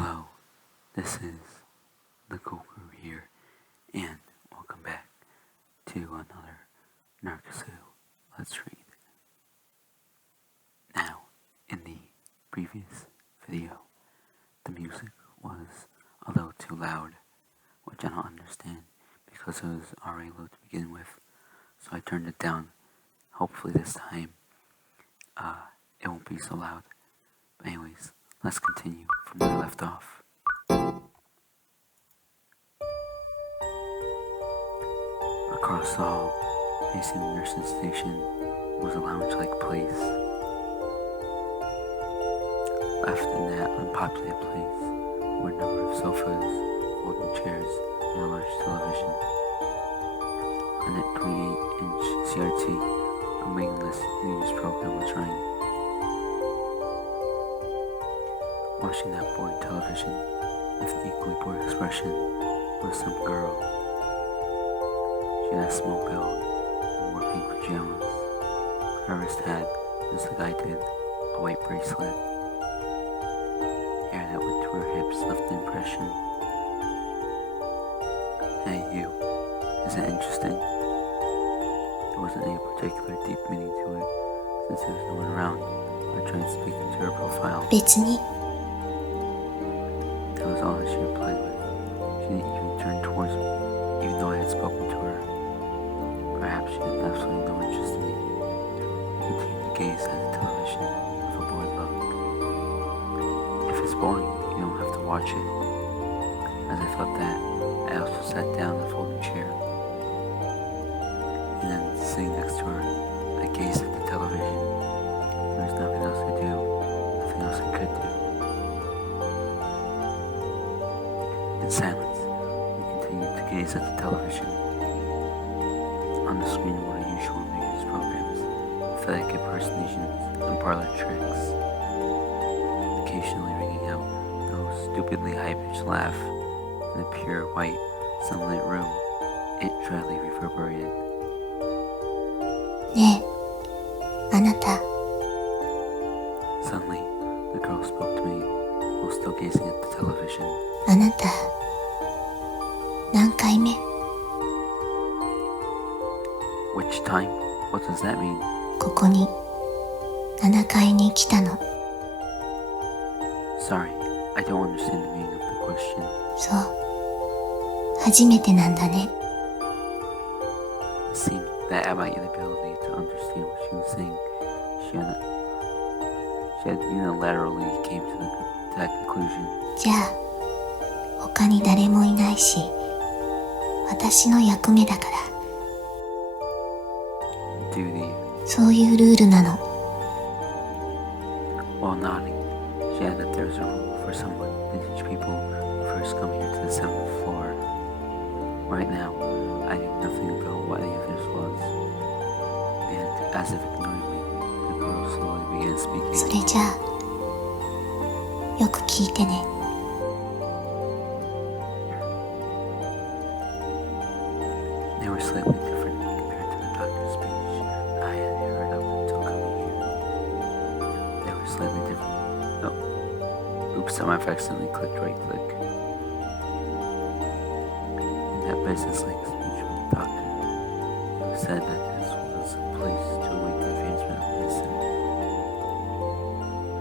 Hello, this is the Cool Crew here, and welcome back to another Narcissu Let's Read. Now, in the previous video, the music was a little too loud, which I don't understand because it was already low to begin with, so I turned it down. Hopefully this time, it won't be so loud. But anyways, let's continue from where I left off. Across the hall, facing the nurse's station, was a lounge-like place. Left in that unpopulated place were a number of sofas, folding chairs, and a large television. On that 28-inch CRT, a meaningless news program was running. Watching that boring television with an equally bored expression was some girl. She had a small build and wore pink pajamas. Her wrist had, just like I did, a white bracelet. Hair that went to her hips left an impression. Hey you, is that interesting? There wasn't any particular deep meaning to it, since there was no one around. I tried speaking to her profile. 別に That was all that she replied with. She didn't even turn towards me, even though I had spoken to her. Perhaps she had absolutely no interest in me. I continued to gaze at the television with a bored look. If it's boring, you don't have to watch it. As I felt that, I also sat down in the folding chair. And then, sitting next to her, I gazed at the television. There was nothing else to do, nothing else I could do. In silence, we continued to gaze at the television. On the screen were the usual news programs, pathetic impersonations, and parlor tricks. Occasionally ringing out those stupidly high-pitched laugh in the pure white, sunlit room. It dreadly reverberated. ねえ、あなた、 Suddenly, the girl spoke to me while still gazing at the television. あなた、何回目？ Which time? What does that mean? ここに7階に来たの。 Sorry, I don't understand the meaning of the question. そう、初めてなんだね。 It seemed that at my inability to understand what she was saying, she had unilaterally came to that conclusion. じゃあ、他に誰もいないし、私の役目だから。 Duty. そういうルールなの。 While nodding, she added that there was a rule for someone to teach people who first come here to the 7th floor. Right now, I knew nothing about what any of this was. And as if ignoring me, the girl slowly began そ speaking. れじゃあ、よく聞いてね。 They were slightly different compared to the doctor's speech I had heard up until coming here. They were slightly different. Oh, oops, I might have accidentally clicked right click. In that business-like speech from the doctor, it was said that this was a place to await the advancement of medicine.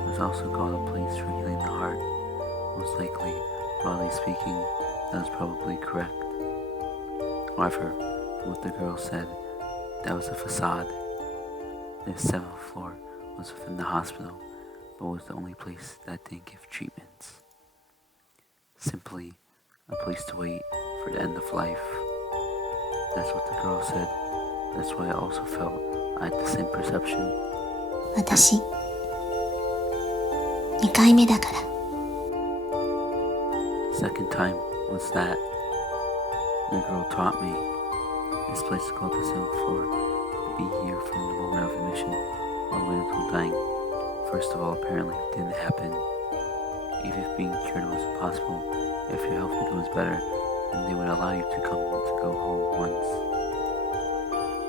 It was also called a place for healing the heart. Most likely, broadly speaking, that was probably correct. However, from what the girl said, that was a facade. The 7th floor was within the hospital, but was the only place that didn't give treatments. Simply a place to wait for the end of life. That's what the girl said. That's why I also felt I had the same perception. 私、2回目だから。 Second time was that. The girl taught me. This place is called the 7th floor. To be here from the moment of admission all the way until dying. First of all, apparently it didn't happen. Even if being cured was impossible, if your health becomes better, then they would allow you to go home once.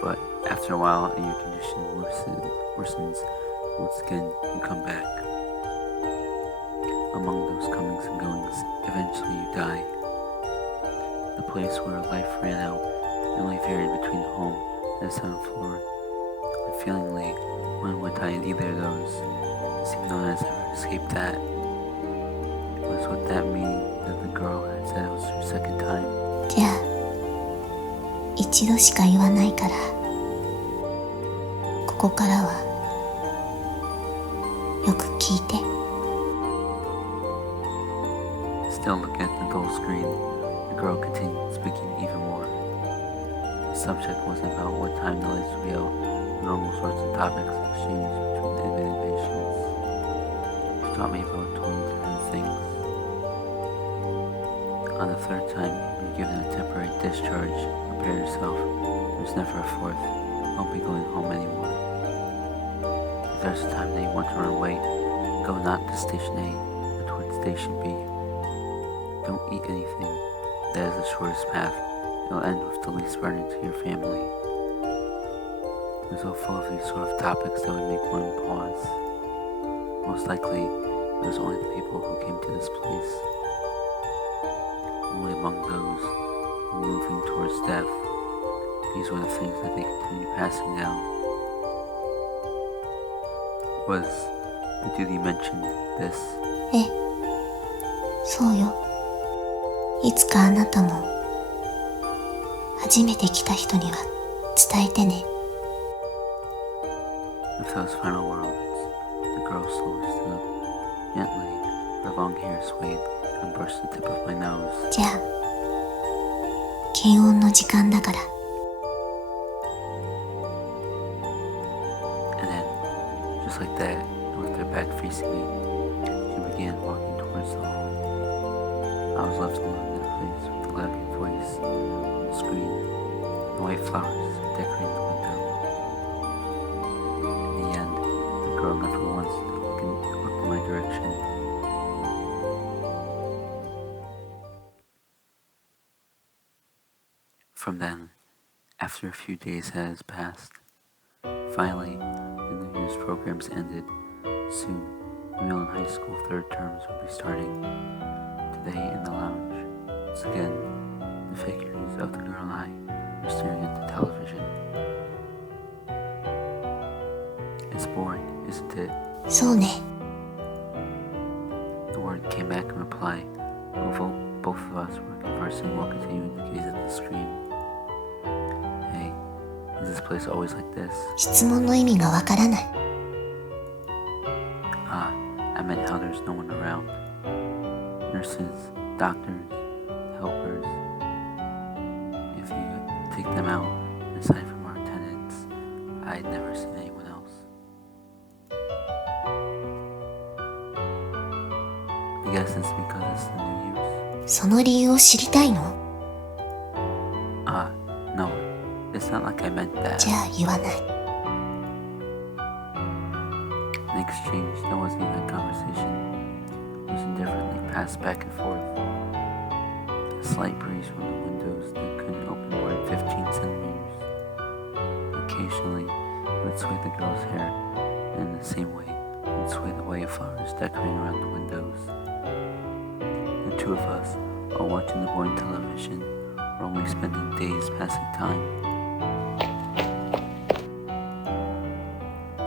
But after a while, and your condition worsens, once again you come back. among those comings and goings, eventually you die. The place where life ran out and only varied between the home and the 7th floor. Unfailingly, one would die in either of those. It seemed no one has ever escaped that. It was with that meaning that the girl had said it was her second time. じゃあ一度しか言わないから、ここからはよく聞いて。 Still looking at the dull screen, the girl continued speaking even more. The subject wasn't about what time the lights would be out, normal sorts of topics exchanged between the intimate patients. She taught me about 20 different things. On the 3rd time, you were given a temporary discharge. Prepare yourself. There's never a 4th. You won't be going home anymore. If there's a time that you want to run away, go not to Station A, but towards Station B. Don't eat anything. That is the shortest path. It'll end with the least burden to your family. It was so full of these sort of topics that would make one pause. Most likely, it was only the people who came to this place. Only among those who were moving towards death. These were the things that they continued passing down. Was the duty mentioned this? ええ、そうよ。いつかあなたも初めて来た人には伝えてね。 With those final words, the girl slowly stood up. Gently, her long hair swayed and brushed the tip of my nose. じゃあ検温の時間だから。 And then, just like that, and with her back facing me, she began walking towards the hall. I was left alone in a place with the loud voice, the screen, and white flowers decorating the window. In the end, the girl never once looked in my direction. From then, after a few days has passed, finally, the New Year's programs ended. Soon, the middle and high school 3rd terms would be starting. Today in the lounge, once again, the figures of the girl and I were staring at the television. It's boring, isn't it? そうね。 The word came back in reply. Both of us were conversing while continuing to gaze at the screen. Hey, is this place always like this? 質問の意味がわからない。 I meant how there's no one around. Nurses, doctors, helpers. If you take them out, aside from our attendants, I'd never seen anyone else. I guess it's because it's the New Year's. その理由を知りたいの？ No, it's not like I meant that. じゃあ言わない。 In exchange, there wasn't even a conversation. It was indifferently passed back and forth. A slight breeze from the windows that couldn't open more than 15 centimeters. Occasionally, it would sway the girl's hair, and in the same way, it would sway the white flowers decorating around the windows. The two of us, all watching the boring television, were only spending days passing time.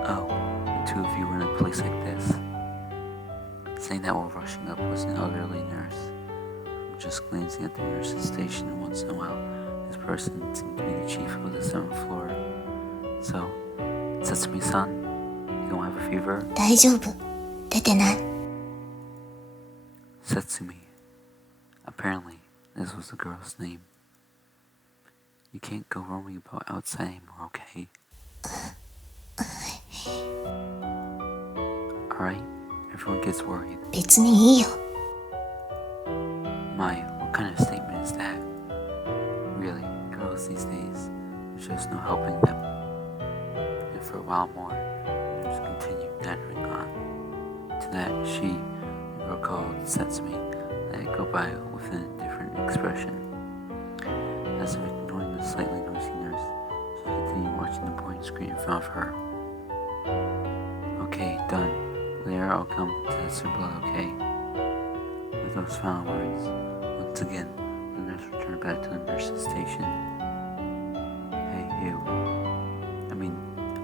Oh, the two of you were in a place like this. Saying that while rushing up was an elderly nurse. From just glancing at the nurse's station once in a while, this person seemed to be the chief of the 7th floor. So, Setsumi-san, you don't have a fever? 大丈夫。出てない。 Setsumi. Apparently, this was the girl's name. You can't go roaming about outside anymore, okay? Alright, everyone gets worried. 別にいいよ。 My, what kind of statement is that? Really, girls these days, there's just no helping them. And for a while more, the nurse continued nattering on. To that, she, the girl called Setsumi, let it go by with an indifferent expression. As if ignoring the slightly noisy nurse, she continued watching the boring screen in front of her. Okay, done. Later I'll come to test her blood, okay? With those final words, once again, the nurse returned back to the nurse's station. Hey, you.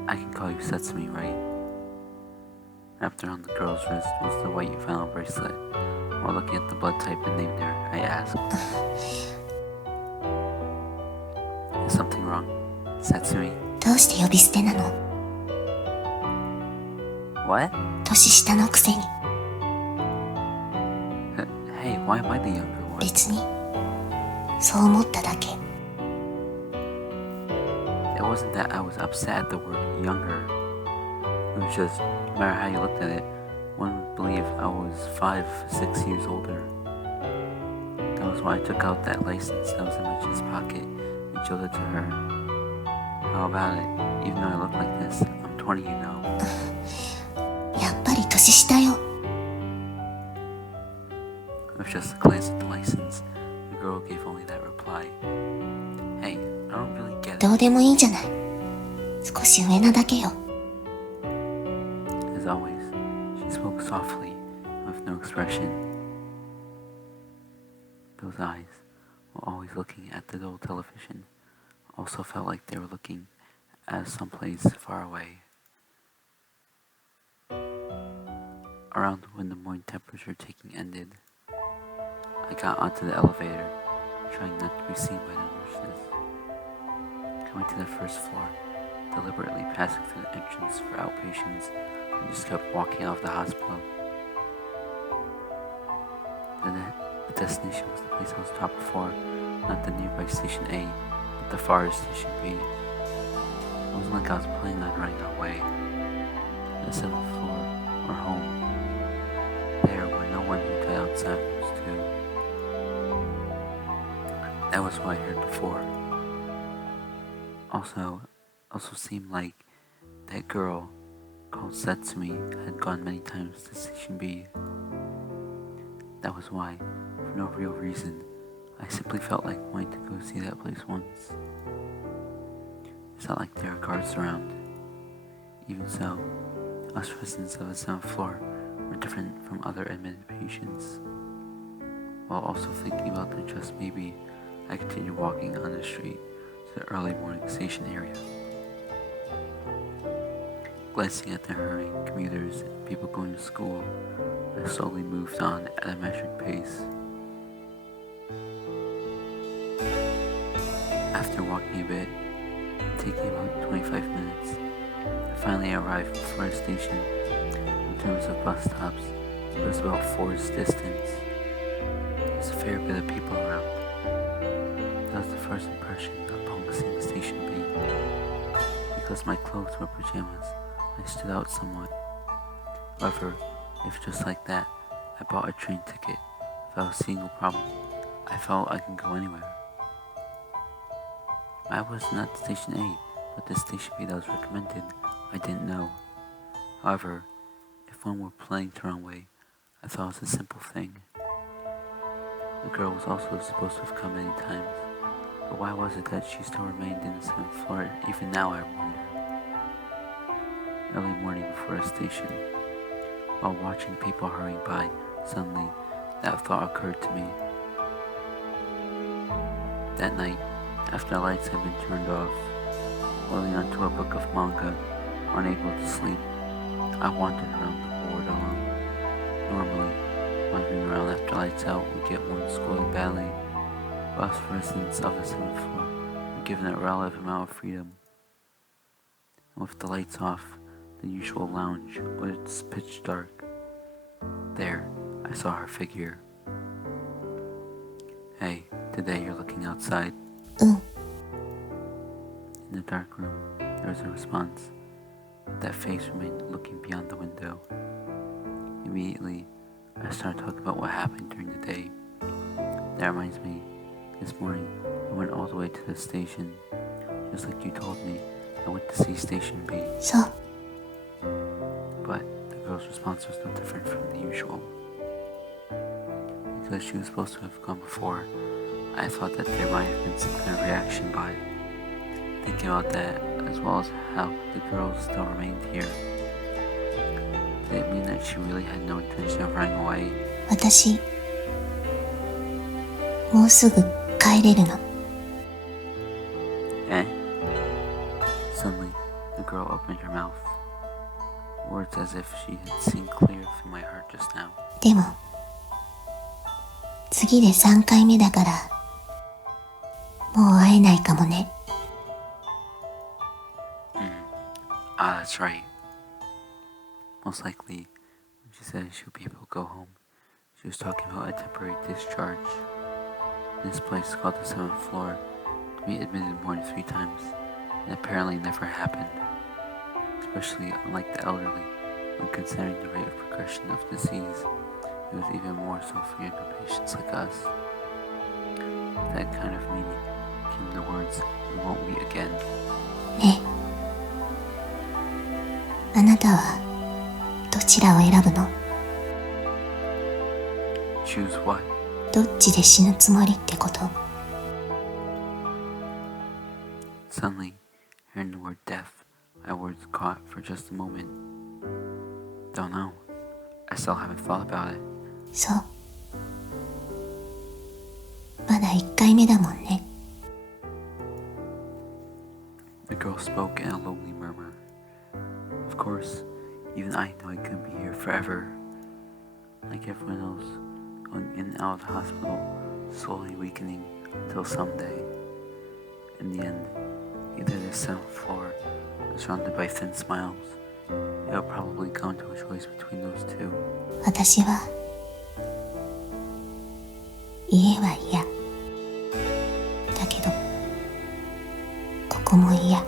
I can call you Setsumi, right? Wrapped around the girl's wrist was the white vinyl bracelet. While looking at the blood type and name there, I asked, Is something wrong, Setsumi? どうして呼び捨てなの？ What? 年下のくせに。Hey, why am I the younger one? 別に、そう思っただけ。It wasn't that I was upset at the word younger. It was just, no matter how you looked at it, one would believe I was 5, 6 years older. That was why I took out that license that was in my chest pocket and showed it to her. How about it? Even though I look like this, I'm 20, you know. やっぱり年下よ。 With just a glance at the license, the girl gave only that reply. Hey, I don't really get it. どうでもいいじゃない。少し上なだけよ。 As always, she spoke softly, with no expression. Those eyes, while always looking at the old television, also felt like they were looking at someplace far away. Around when the morning temperature taking ended, I got onto the elevator, trying not to be seen by the nurses. Coming to the first floor, deliberately passing through the entrance for outpatients, and just kept walking out of the hospital. The destination was the place I was stopped before, not the nearby station A, but the farthest station B. It wasn't like I was planning on running away. The 7th floor, or home, there where no one who died outside was to. That was what I heard before. Also seemed like that girl called Setsumi had gone many times to Station B. That was why, for no real reason, I simply felt like wanting to go see that place once. It's not like there are guards around. Even so, us residents of the 7th floor were different from other admitted patients. While also thinking about that just maybe, I continued walking on the street to the early morning station area. Glancing at the hurrying commuters and people going to school, I slowly moved on at a measured pace. After walking a bit, taking about 25 minutes, I finally arrived before a station. In terms of bus stops, it was about 4's distance. There's a fair bit of people around. That was the first impression upon seeing Station B. Because my clothes were pajamas, I stood out somewhat. However, if just like that, I bought a train ticket without a single problem, I felt I can go anywhere. I was not at Station A, but the Station B that was recommended, I didn't know. However, if one were playing the wrong way, I thought it was a simple thing. The girl was also supposed to have come many times, but why was it that she still remained in the 7th floor even now, I wonder? Early morning before a station, while watching people hurrying by, suddenly that thought occurred to me. That night, after the lights had been turned off, holding onto a book of manga, unable to sleep, I wandered around the ward alone. Normally, wandering around after lights out would get one scolded badly, but us residents of the 7th floor were given a relative amount of freedom. And with the lights off, the usual lounge was pitch dark. There, I saw her figure. Hey, today you're looking outside. In the dark room, there was a response. That face remained looking beyond the window. Immediately, I started talking about what happened during the day. That reminds me, this morning I went all the way to the station. Just like you told me, I went to see Station B. そう。 But the girl's response was no different from the usual. Because she was supposed to have gone before, I thought that there might have been some kind of reaction by it. Thinking about that, as well as how the girl still remained here. Did it mean that she really had no intention of running away? 私、もうすぐ帰れるの。Eh? Suddenly, the girl opened her mouth. Words as if she had seen clear through my heart just now. でも次で3回目だからもう会えないかもね。Ah, that's right. Most likely, when she said she'll be able to go home, she was talking about a temporary discharge. This place, called the 7th floor, could be admitted more than 3 times, and apparently never happened. Especially unlike the elderly, when considering the rate of progression of disease, it was even more so for younger patients like us. With that kind of meaning came the words, "We won't meet again." ねえ、あなたはどちらを選ぶの？ Choose what? どっちで死ぬつもりってこと？ Suddenly, hearing the word death, my words caught for just a moment. Don't know. I still haven't thought about it. そう。まだ1回目だもんね。The girl spoke in a lonely murmur. Of course, even I know I couldn't be here forever. Like everyone else, going in and out of the hospital, slowly weakening until someday, in the end, either the 7th floor or surrounded by thin smiles, it will probably come to a choice between those two. 私は家は嫌だけどここも嫌。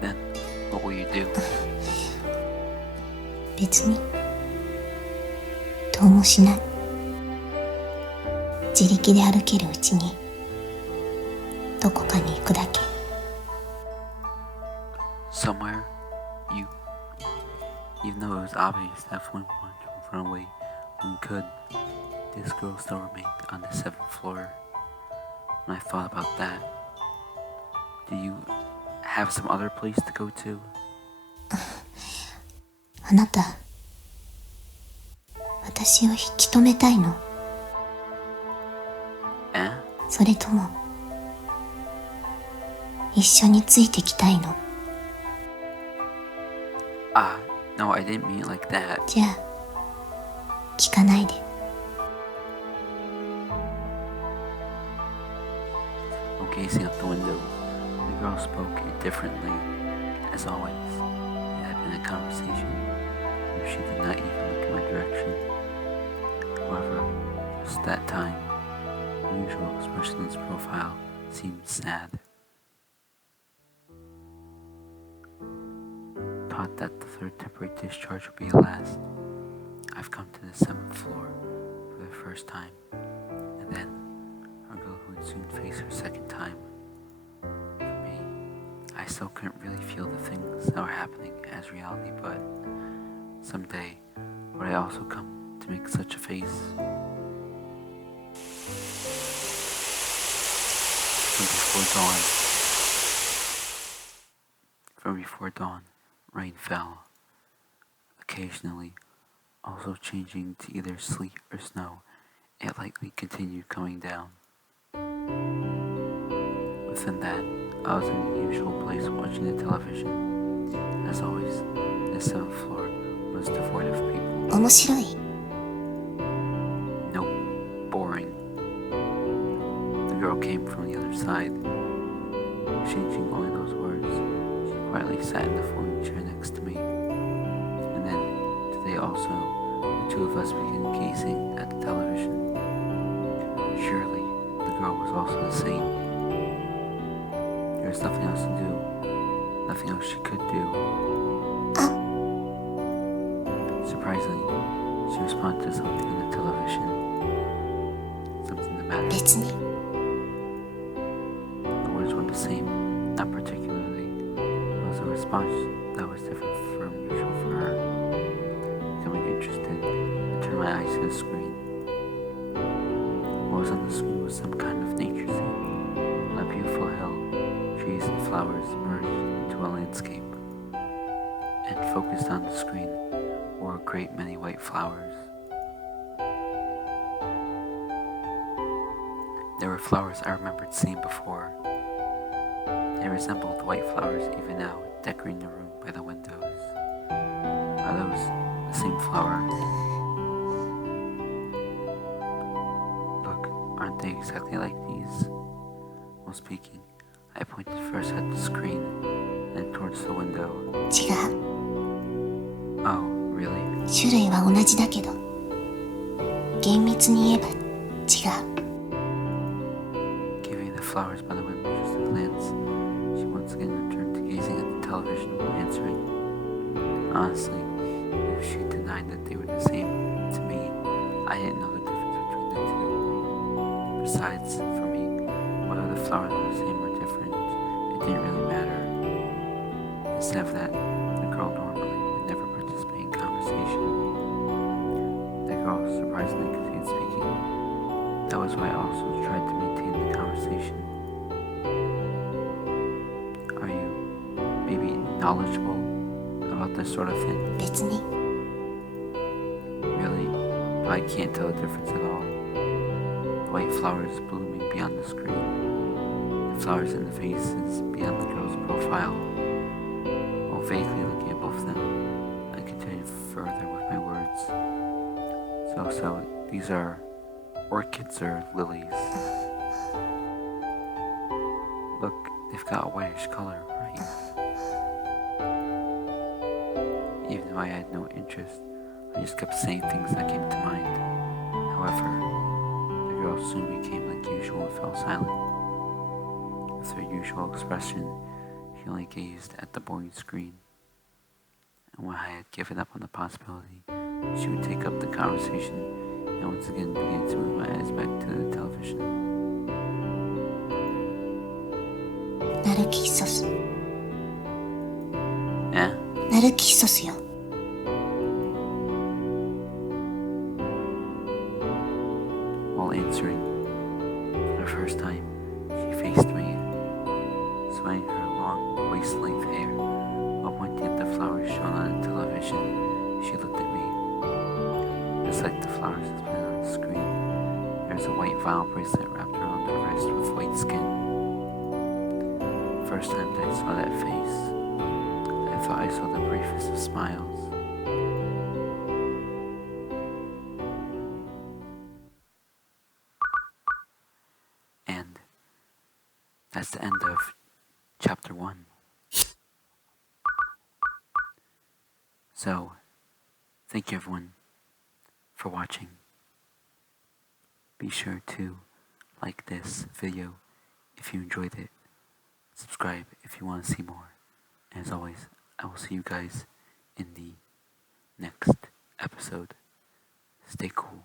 Then, what will you do? 別にどうもしない。自力で歩けるうちにどこかに行くだけ。 Somewhere, even though it was obvious that everyone wanted to run away when could, this girl still remained on the 7th floor. When I thought about that, do you have some other place to go to? あなた、私を引き止めたいの？ Eh? それとも一緒についてきたいの？ No, I didn't mean it like that. じゃあ聞かないで。 While gazing out the window, the girl spoke indifferently. As always, it had been a conversation where she did not even look in my direction. However, just that time, the usual expressionless profile seemed sad. Taught that the 3rd temporary discharge would be the last, I've come to the 7th floor for the first time, and then our girl who would soon face her 2nd time. For me, I still couldn't really feel the things that were happening as reality, but someday would I also come to make such a face? From before dawn, rain fell, occasionally, also changing to either sleet or snow. It lightly continued coming down. Within that, I was in the usual place watching the television. As always, the 7th floor was devoid of people. 面白い？ Nope, boring. The girl came from the other side. Exchanging only those words, she quietly sat in the folding chair next to me. And then, today also, the 2 of us began gazing at the television. Surely, the girl was also the same. There was nothing else to do, nothing else she could do. Surprisingly, she responded to something on the television. Something that mattered. 別に The words were the same, not particularly. It was a response that was different from usual for her. Becoming interested, I turned my eyes to the screen. What was on the screen was some kind of nature scene. A beautiful hill, trees and flowers merged into a landscape. And focused on the screen were a great many white flowers. There were flowers I remembered seeing before. They resembled white flowers even now, decorating the room by the windows. Are those the same flower? Look, aren't they exactly like these? While speaking, I pointed first at the screen, then towards the window. 違う。 Oh, really? 種類は同じだけど、厳密に言えば違う。 Giving the flowers by the window just a glance, she once again returned to gazing at the television while answering. Honestly, if she denied that they were the same, to me, I didn't know the difference between the two. Besides, for me, whether the flowers were the same or different, it didn't really matter. Instead of that, the girl normally would never participate in conversation. The girl surprisingly continued speaking. That was why I also tried to maintain the conversation. Are you maybe knowledgeable about this sort of thing? 別に Really? But I can't tell the difference at all. The white flowers blooming beyond the screen. The flowers in the vases beyond the girl's profile. While vaguely looking at both of them, I continued further with my words. So, these are orchids or lilies. Look, they've got a whitish color, right? Even though I had no interest, I just kept saying things that came to mind. However, the girl soon became like usual and fell silent. With her usual expression, she only gazed at the boring screen. And when I had given up on the possibility, she would take up the conversation and once again began to move my eyes back to the television. ナルキッソス。 Eh? ナルキッソスよ。 While answering, for the first time, she faced me, swaying her long waist-length hair while pointing at the flowers shown on the television. She looked at me. Just like the flowers displayed on the screen, there's a white vinyl bracelet wrapped around her wrist with white skin. First time that I saw that face, I thought I saw the briefest of smiles. And that's the end of chapter 1. So, thank you everyone for watching. Be sure to like this video if you enjoyed it. Subscribe if you want to see more. And as always, I will see you guys in the next episode. Stay cool.